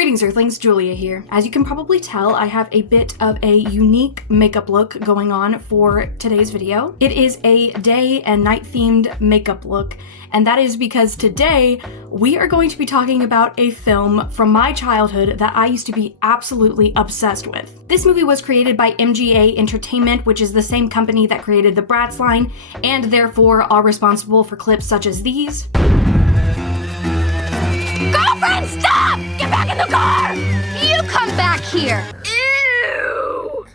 Greetings Earthlings, Julia here. As you can probably tell, I have a bit of a unique makeup look going on for today's video. It is a day and night themed makeup look, and that is because today we are going to be talking about a film from my childhood that I used to be absolutely obsessed with. This movie was created by MGA Entertainment, which is the same company that created the Bratz line, and therefore are responsible for clips such as these. Girlfriend, stop! Get back in the car! You come back here! Ew!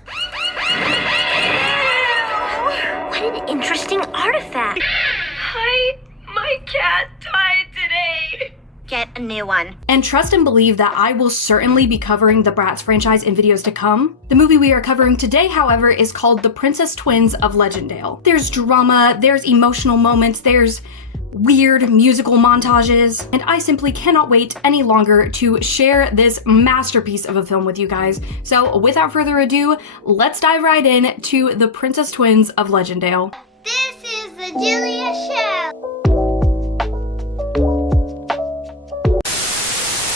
What an interesting artifact. Hi, my cat died today. Get a new one. And trust and believe that I will certainly be covering the Bratz franchise in videos to come. The movie we are covering today, however, is called The Princess Twins of Legendale. There's drama, there's emotional moments, there's weird musical montages, and I simply cannot wait any longer to share this masterpiece of a film with you guys. So without further ado, let's dive right in to The Princess Twins of Legendale. This is the Julia Show.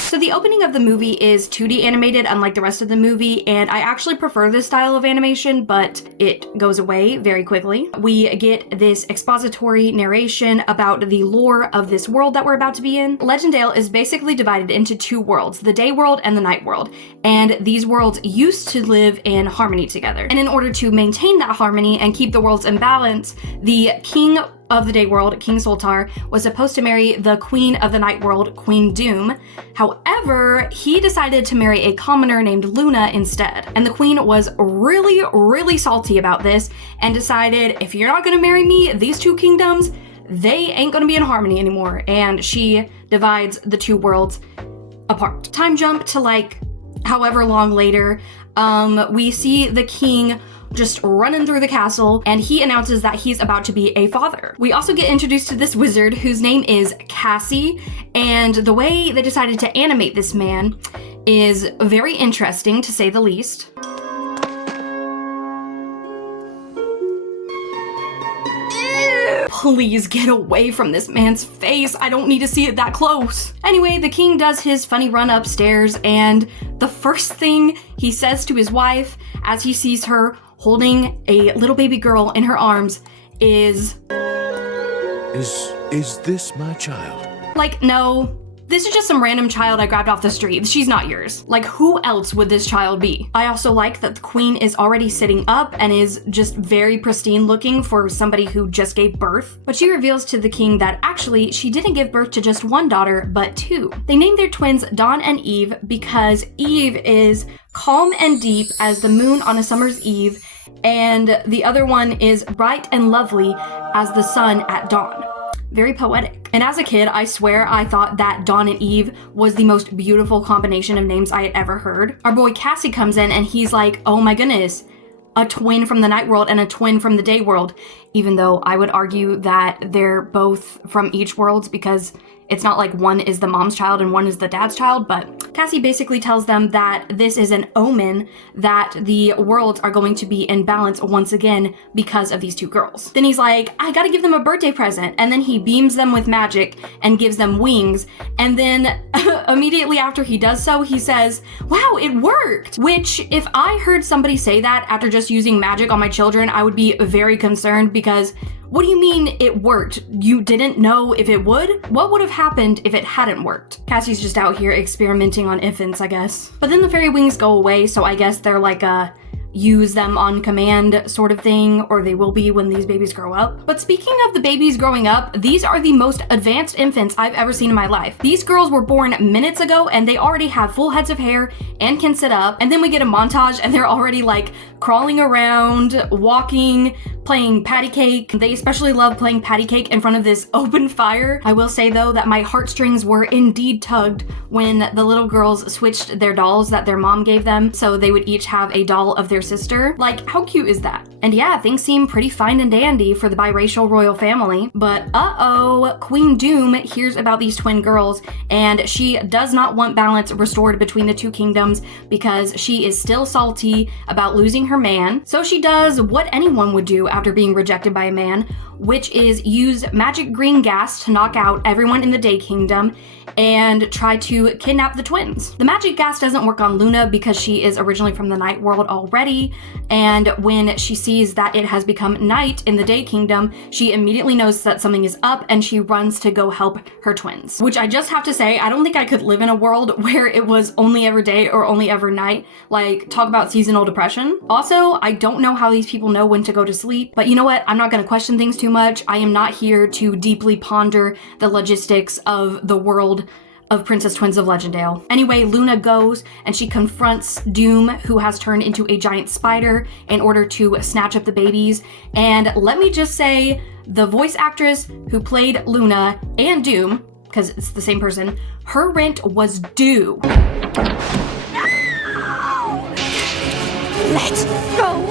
So the opening of the movie is 2D animated, unlike the rest of the movie, and I actually prefer this style of animation, but it goes away very quickly. We get this expository narration about the lore of this world that we're about to be in. Legendale is basically divided into two worlds, the day world and the night world, and these worlds used to live in harmony together. And in order to maintain that harmony and keep the worlds in balance, the king of the day world, King Soltar, was supposed to marry the queen of the night world, Queen Doom. However, he decided to marry a commoner named Luna instead. And the queen was really salty about this and decided, if you're not gonna marry me, these two kingdoms, they ain't gonna be in harmony anymore. And she divides the two worlds apart. Time jump to like however long later, we see the king just running through the castle, and he announces that he's about to be a father. We also get introduced to this wizard whose name is Cassie, and the way they decided to animate this man is very interesting, to say the least. Please get away from this man's face. I don't need to see it that close. Anyway, the king does his funny run upstairs, and the first thing he says to his wife as he sees her holding a little baby girl in her arms is this my child? Like, no. This is just some random child I grabbed off the street. She's not yours. Like, who else would this child be? I also like that the queen is already sitting up and is just very pristine looking for somebody who just gave birth. But she reveals to the king that actually she didn't give birth to just one daughter, but two. They named their twins Dawn and Eve because Eve is calm and deep as the moon on a summer's eve, and the other one is bright and lovely as the sun at dawn. Very poetic. And as a kid, I swear I thought that Dawn and Eve was the most beautiful combination of names I had ever heard. Our boy Cassie comes in and he's like, oh my goodness, a twin from the night world and a twin from the day world. Even though I would argue that they're both from each world because it's not like one is the mom's child and one is the dad's child, but Cassie basically tells them that this is an omen that the worlds are going to be in balance once again because of these two girls. Then he's like, I gotta give them a birthday present. And then he beams them with magic and gives them wings. And then immediately after he does so, he says, wow, it worked. Which, if I heard somebody say that after just using magic on my children, I would be very concerned because what do you mean it worked? You didn't know if it would? What would have happened if it hadn't worked? Cassie's just out here experimenting on infants, I guess. But then the fairy wings go away, so I guess they're like a use them on command sort of thing, or they will be when these babies grow up. But speaking of the babies growing up, these are the most advanced infants I've ever seen in my life. These girls were born minutes ago and they already have full heads of hair and can sit up, and then we get a montage and they're already like crawling around, walking, playing patty cake. They especially love playing patty cake in front of this open fire. I will say though that my heartstrings were indeed tugged when the little girls switched their dolls that their mom gave them, so they would each have a doll of their sister. Like, how cute is that? And yeah, things seem pretty fine and dandy for the biracial royal family, but uh-oh, Queen Doom hears about these twin girls and she does not want balance restored between the two kingdoms because she is still salty about losing her man. So she does what anyone would do after being rejected by a man, which is use magic green gas to knock out everyone in the Day Kingdom and try to kidnap the twins. The magic gas doesn't work on Luna because she is originally from the night world already, and when she sees that it has become night in the Day Kingdom, she immediately knows that something is up and she runs to go help her twins. Which I just have to say, I don't think I could live in a world where it was only ever day or only ever night. Like, talk about seasonal depression. Also, I don't know how these people know when to go to sleep, but you know what? I'm not gonna question things too much. I am not here to deeply ponder the logistics of the world of Princess Twins of Legendale. Anyway, Luna goes and she confronts Doom, who has turned into a giant spider, in order to snatch up the babies. And let me just say, the voice actress who played Luna and Doom, because it's the same person, her rent was due. Let go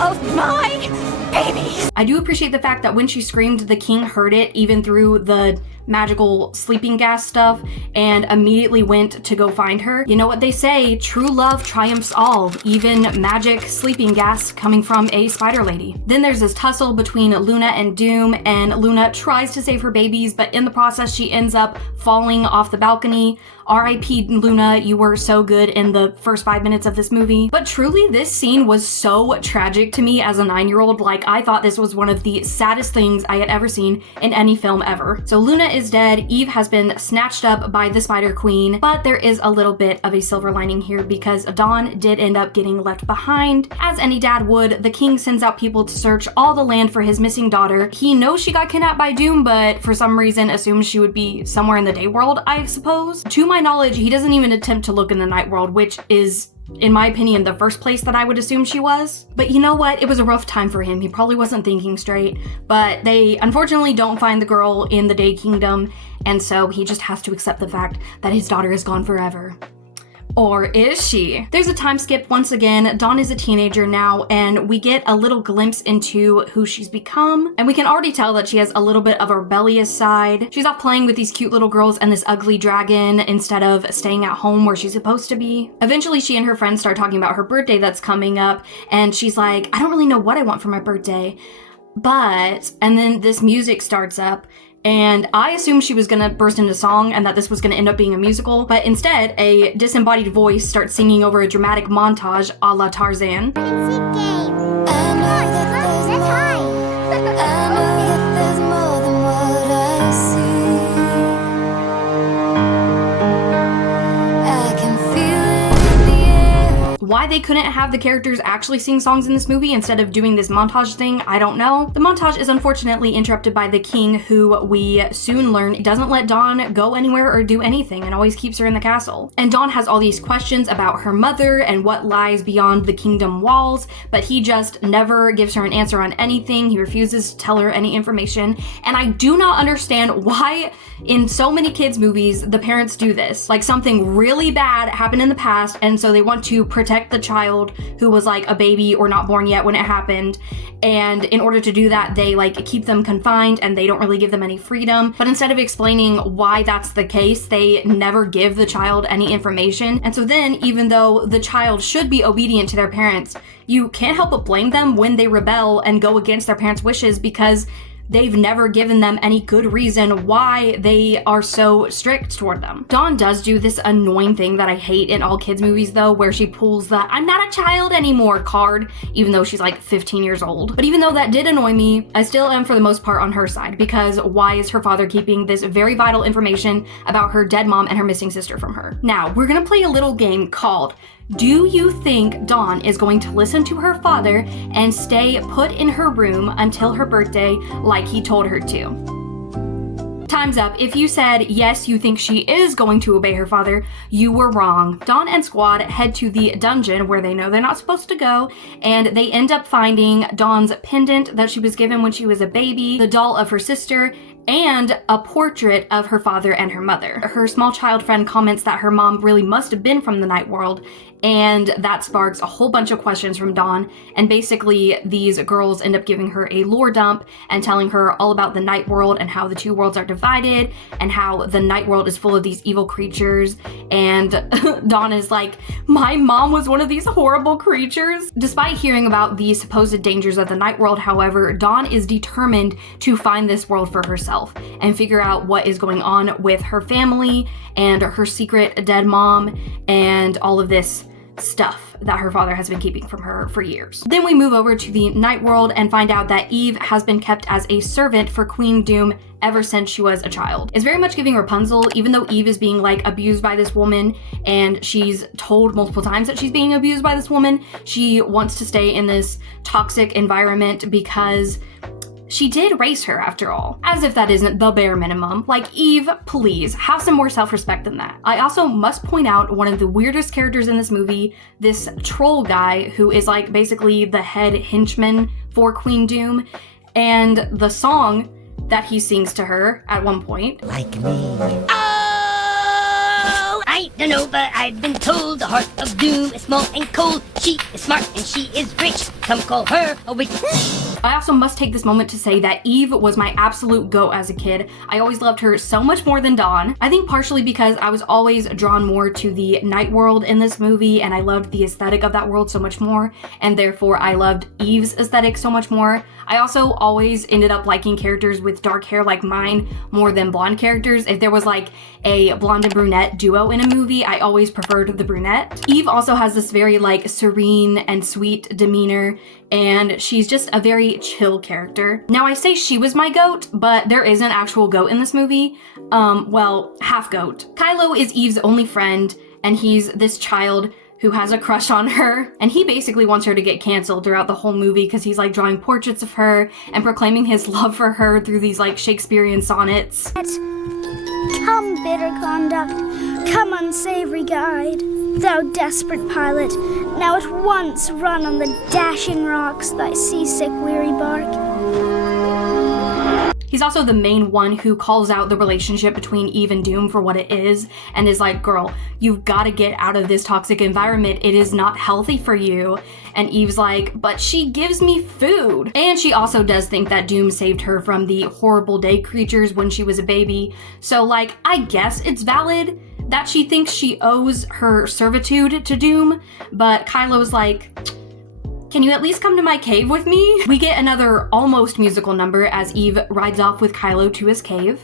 of my babies! I do appreciate the fact that when she screamed, the king heard it, even through the magical sleeping gas stuff, and immediately went to go find her. You know what they say, true love triumphs all, even magic sleeping gas coming from a spider lady. Then there's this tussle between Luna and Doom, and Luna tries to save her babies, but in the process she ends up falling off the balcony. R.I.P. Luna, you were so good in the first 5 minutes of this movie. But truly, this scene was so tragic to me as a 9-year-old. Like, I thought this was one of the saddest things I had ever seen in any film ever. So Luna is dead, Eve has been snatched up by the Spider Queen, but there is a little bit of a silver lining here because Dawn did end up getting left behind. As any dad would, the king sends out people to search all the land for his missing daughter. He knows she got kidnapped by Doom, but for some reason assumes she would be somewhere in the day world, I suppose. To my knowledge, he doesn't even attempt to look in the night world, which is, in my opinion, the first place that I would assume she was. But you know what? It was a rough time for him. He probably wasn't thinking straight, but they unfortunately don't find the girl in the Day Kingdom, and so he just has to accept the fact that his daughter is gone forever. Or is she? There's a time skip once again. Dawn is a teenager now, and we get a little glimpse into who she's become. And we can already tell that she has a little bit of a rebellious side. She's off playing with these cute little girls and this ugly dragon instead of staying at home where she's supposed to be. Eventually, she and her friends start talking about her birthday that's coming up, and she's like, I don't really know what I want for my birthday, but... And then this music starts up, and I assumed she was gonna burst into song and that this was gonna end up being a musical, but instead, a disembodied voice starts singing over a dramatic montage a la Tarzan. Why they couldn't have the characters actually sing songs in this movie instead of doing this montage thing, I don't know. The montage is unfortunately interrupted by the king, who we soon learn doesn't let Dawn go anywhere or do anything and always keeps her in the castle. And Dawn has all these questions about her mother and what lies beyond the kingdom walls, but he just never gives her an answer on anything. He refuses to tell her any information, and I do not understand why in so many kids' movies the parents do this. Like, something really bad happened in the past, and so they want to protect the child who was like a baby or not born yet when it happened, and in order to do that they like keep them confined and they don't really give them any freedom. But instead of explaining why that's the case, they never give the child any information. And so then, even though the child should be obedient to their parents, you can't help but blame them when they rebel and go against their parents' wishes, because they've never given them any good reason why they are so strict toward them. Dawn does do this annoying thing that I hate in all kids movies though, where she pulls the "I'm not a child anymore" card, even though she's like 15 years old. But even though that did annoy me, I still am for the most part on her side, because why is her father keeping this very vital information about her dead mom and her missing sister from her? Now, we're gonna play a little game called Do You Think Dawn is going to listen to her father and stay put in her room until her birthday like he told her to? Time's up. If you said yes, you think she is going to obey her father, you were wrong. Dawn and Squad head to the dungeon where they know they're not supposed to go, and they end up finding Dawn's pendant that she was given when she was a baby, the doll of her sister, and a portrait of her father and her mother. Her small child friend comments that her mom really must have been from the night world, and that sparks a whole bunch of questions from Dawn, and basically these girls end up giving her a lore dump and telling her all about the night world and how the two worlds are divided and how the night world is full of these evil creatures. And Dawn is like, my mom was one of these horrible creatures. Despite hearing about the supposed dangers of the night world, however, Dawn is determined to find this world for herself and figure out what is going on with her family and her secret dead mom and all of this stuff that her father has been keeping from her for years. Then we move over to the night world and find out that Eve has been kept as a servant for Queen Doom ever since she was a child. It's very much giving Rapunzel, even though Eve is being like abused by this woman and she's told multiple times that she's being abused by this woman. She wants to stay in this toxic environment because she did raise her after all. As if that isn't the bare minimum. Like, Eve, please, have some more self-respect than that. I also must point out one of the weirdest characters in this movie, this troll guy who is like basically the head henchman for Queen Doom, and the song that he sings to her at one point. Like me. Oh, I don't know, but I've been told the heart of Doom is small and cold. She is smart and she is rich. Some call her a witch. I also must take this moment to say that Eve was my absolute goat as a kid. I always loved her so much more than Dawn. I think partially because I was always drawn more to the night world in this movie and I loved the aesthetic of that world so much more, and therefore I loved Eve's aesthetic so much more. I also always ended up liking characters with dark hair like mine more than blonde characters. If there was like a blonde and brunette duo in a movie, I always preferred the brunette. Eve also has this very like serene and sweet demeanor, and she's just a very chill character. Now I say she was my goat, but there is an actual goat in this movie. Well, half goat. Kylo is Eve's only friend, and he's this child who has a crush on her, and he basically wants her to get canceled throughout the whole movie because he's like drawing portraits of her and proclaiming his love for her through these like Shakespearean sonnets. Come, bitter conduct, come, unsavory guide, thou desperate pilot, now at once run on the dashing rocks thy seasick weary bark. He's also the main one who calls out the relationship between Eve and Doom for what it is and is like, girl, you've got to get out of this toxic environment. It is not healthy for you. And Eve's like, but she gives me food. And she also does think that Doom saved her from the horrible day creatures when she was a baby. So like, I guess it's valid that she thinks she owes her servitude to Doom, but Kylo's like, can you at least come to my cave with me? We get another almost musical number as Eve rides off with Kylo to his cave.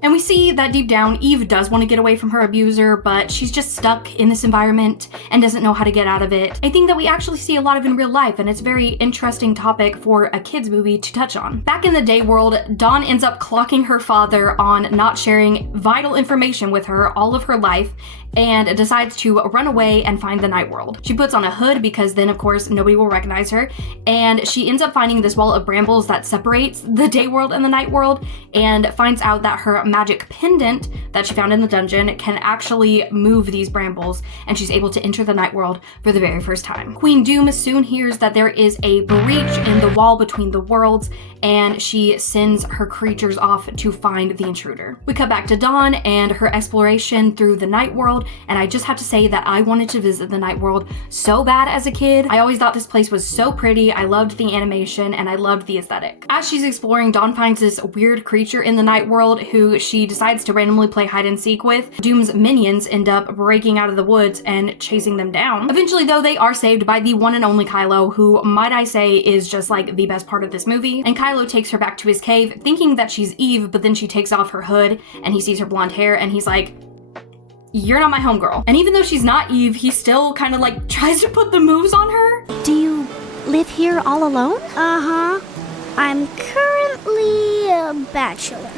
And we see that deep down, Eve does want to get away from her abuser, but she's just stuck in this environment and doesn't know how to get out of it. I think that we actually see a lot of in real life, and it's a very interesting topic for a kid's movie to touch on. Back in the day world, Dawn ends up clocking her father on not sharing vital information with her all of her life, and decides to run away and find the night world. She puts on a hood because then of course nobody will recognize her, and she ends up finding this wall of brambles that separates the day world and the night world, and finds out that her magic pendant that she found in the dungeon can actually move these brambles, and she's able to enter the night world for the very first time. Queen Doom soon hears that there is a breach in the wall between the worlds, and she sends her creatures off to find the intruder. We cut back to Dawn and her exploration through the night world, and I just have to say that I wanted to visit the night world so bad as a kid. I always thought this place was so pretty. I loved the animation and I loved the aesthetic. As she's exploring, Dawn finds this weird creature in the night world who she decides to randomly play hide and seek with. Doom's minions end up breaking out of the woods and chasing them down. Eventually though, they are saved by the one and only Kylo, who might I say is just like the best part of this movie. And Kylo takes her back to his cave thinking that she's Eve, but then she takes off her hood and he sees her blonde hair and he's like, you're not my homegirl. And even though she's not Eve, he still kind of like tries to put the moves on her. Do you live here all alone? Uh-huh. I'm currently a bachelor.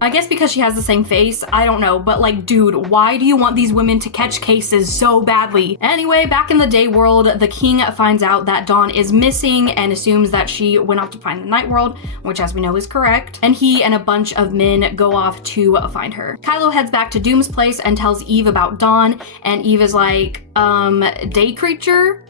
I guess because she has the same face, I don't know, but like, dude, why do you want these women to catch cases so badly? Anyway, back in the day world, the king finds out that Dawn is missing and assumes that she went off to find the night world, which as we know is correct, and he and a bunch of men go off to find her. Kylo heads back to Doom's place and tells Eve about Dawn, and Eve is like, day creature?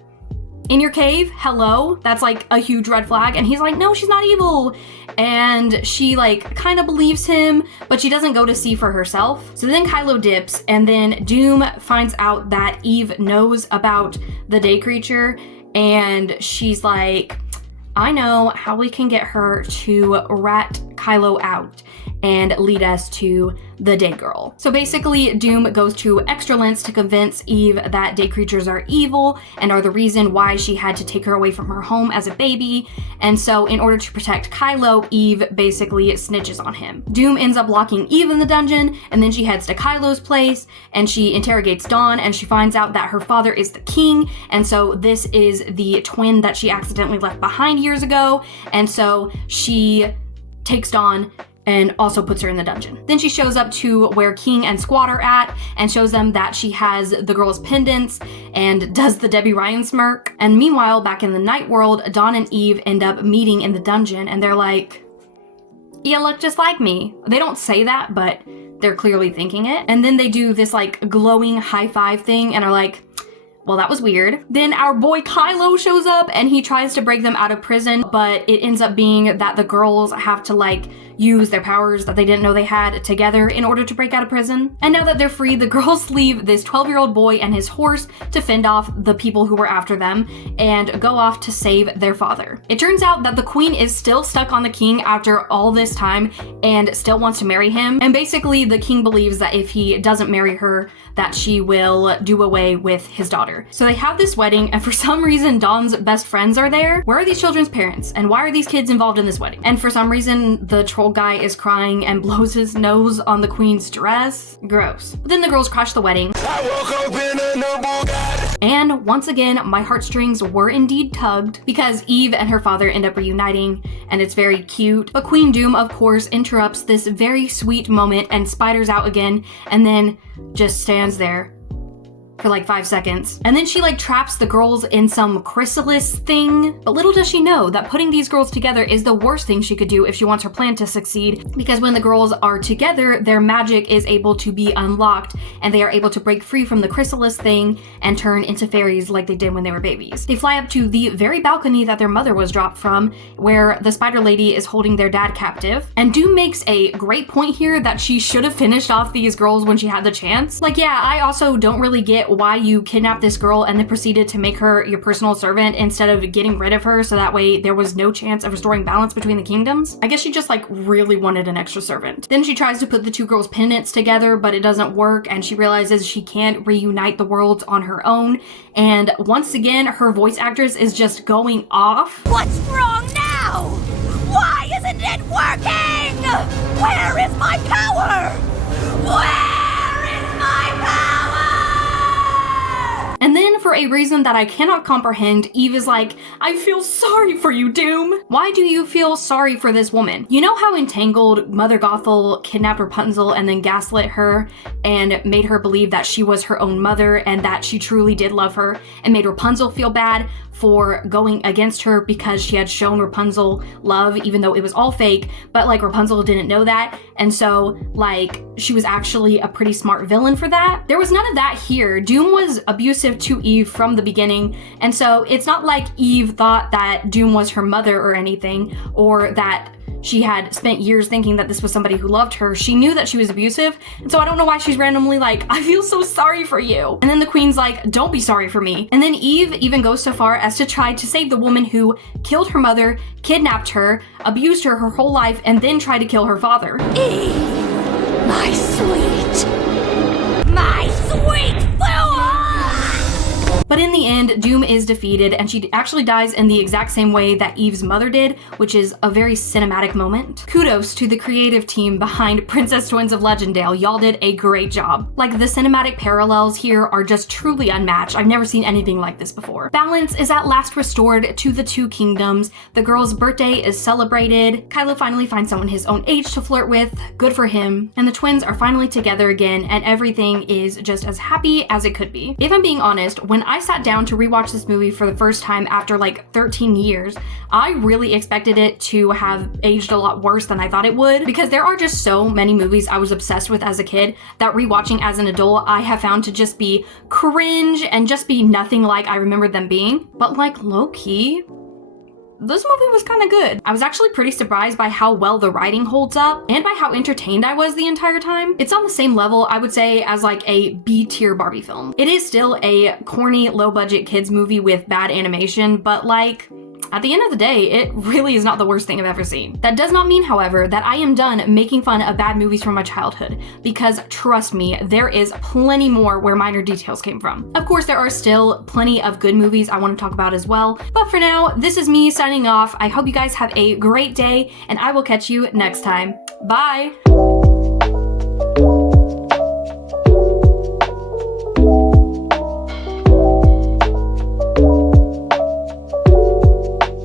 in your cave? Hello? That's like a huge red flag. And he's like, no, she's not evil. And she like kind of believes him, but she doesn't go to see for herself. So then Kylo dips, and then Doom finds out that Eve knows about the day creature, and she's like, I know how we can get her to rat Kylo out and lead us to the day girl. So basically, Doom goes to extra lengths to convince Eve that day creatures are evil and are the reason why she had to take her away from her home as a baby. And so in order to protect Kylo, Eve basically snitches on him. Doom ends up locking Eve in the dungeon, and then she heads to Kylo's place and she interrogates Dawn, and she finds out that her father is the king, and so this is the twin that she accidentally left behind years ago. And so she takes Dawn and also puts her in the dungeon. Then she shows up to where King and Squad are at and shows them that she has the girl's pendants and does the Debbie Ryan smirk. And meanwhile, back in the night world, Dawn and Eve end up meeting in the dungeon, and they're like, you look just like me. They don't say that, but they're clearly thinking it. And then they do this like glowing high five thing and are like, well, that was weird. Then our boy Kylo shows up and he tries to break them out of prison, but it ends up being that the girls have to like use their powers that they didn't know they had together in order to break out of prison. And now that they're free, the girls leave this 12-year-old boy and his horse to fend off the people who were after them and go off to save their father. It turns out that the queen is still stuck on the king after all this time and still wants to marry him. And basically the king believes that if he doesn't marry her, that she will do away with his daughter. So they have this wedding, and for some reason Dawn's best friends are there. Where are these children's parents? And why are these kids involved in this wedding? And for some reason the troll guy is crying and blows his nose on the queen's dress. Gross. But then the girls crash the wedding. I woke up in a new Bugatti. And once again, my heartstrings were indeed tugged because Eve and her father end up reuniting, and it's very cute. But Queen Doom, of course, interrupts this very sweet moment and spiders out again, and then just stands there for like 5 seconds. And then she like traps the girls in some chrysalis thing. But little does she know that putting these girls together is the worst thing she could do if she wants her plan to succeed, because when the girls are together, their magic is able to be unlocked and they are able to break free from the chrysalis thing and turn into fairies like they did when they were babies. They fly up to the very balcony that their mother was dropped from, where the spider lady is holding their dad captive. And Doom makes a great point here that she should have finished off these girls when she had the chance. Like, yeah, I also don't really get why you kidnapped this girl and then proceeded to make her your personal servant instead of getting rid of her so that way there was no chance of restoring balance between the kingdoms. I guess she just like really wanted an extra servant. Then she tries to put the two girls' pendants together, but it doesn't work, and she realizes she can't reunite the worlds on her own. And once again, her voice actress is just going off. What's wrong now? Why isn't it working? Where is my power? Where is my power? And then, for a reason that I cannot comprehend, Eve is like, I feel sorry for you, Doom. Why do you feel sorry for this woman? You know how entangled Mother Gothel kidnapped Rapunzel and then gaslit her and made her believe that she was her own mother and that she truly did love her, and made Rapunzel feel bad for going against her because she had shown Rapunzel love even though it was all fake, but like Rapunzel didn't know that, and so like she was actually a pretty smart villain for that. There was none of that here. Doom was abusive to Eve from the beginning, and so it's not like Eve thought that Doom was her mother or anything, or that she had spent years thinking that this was somebody who loved her. She knew that she was abusive, and so I don't know why she's randomly like, I feel so sorry for you. And then the queen's like, don't be sorry for me. And then Eve even goes so far as to try to save the woman who killed her mother, kidnapped her, abused her her whole life, and then tried to kill her father. Eve, my sweet flower! But in the end, Doom is defeated, and she actually dies in the exact same way that Eve's mother did, which is a very cinematic moment. Kudos to the creative team behind Princess Twins of Legendale. Y'all did a great job. Like, the cinematic parallels here are just truly unmatched. I've never seen anything like this before. Balance is at last restored to the two kingdoms. The girl's birthday is celebrated. Kylo finally finds someone his own age to flirt with. Good for him. And the twins are finally together again, and everything is just as happy as it could be. If I'm being honest, when I I sat down to rewatch this movie for the first time after like 13 years, I really expected it to have aged a lot worse than I thought it would, because there are just so many movies I was obsessed with as a kid that rewatching as an adult I have found to just be cringe and just be nothing like I remembered them being. But like low-key, this movie was kind of good. I was actually pretty surprised by how well the writing holds up and by how entertained I was the entire time. It's on the same level, I would say, as like a B-tier Barbie film. It is still a corny, low-budget kids movie with bad animation, but like, at the end of the day, it really is not the worst thing I've ever seen. That does not mean, however, that I am done making fun of bad movies from my childhood, because trust me, there is plenty more where minor details came from. Of course, there are still plenty of good movies I want to talk about as well, but for now, this is me signing off. I hope you guys have a great day, and I will catch you next time. Bye!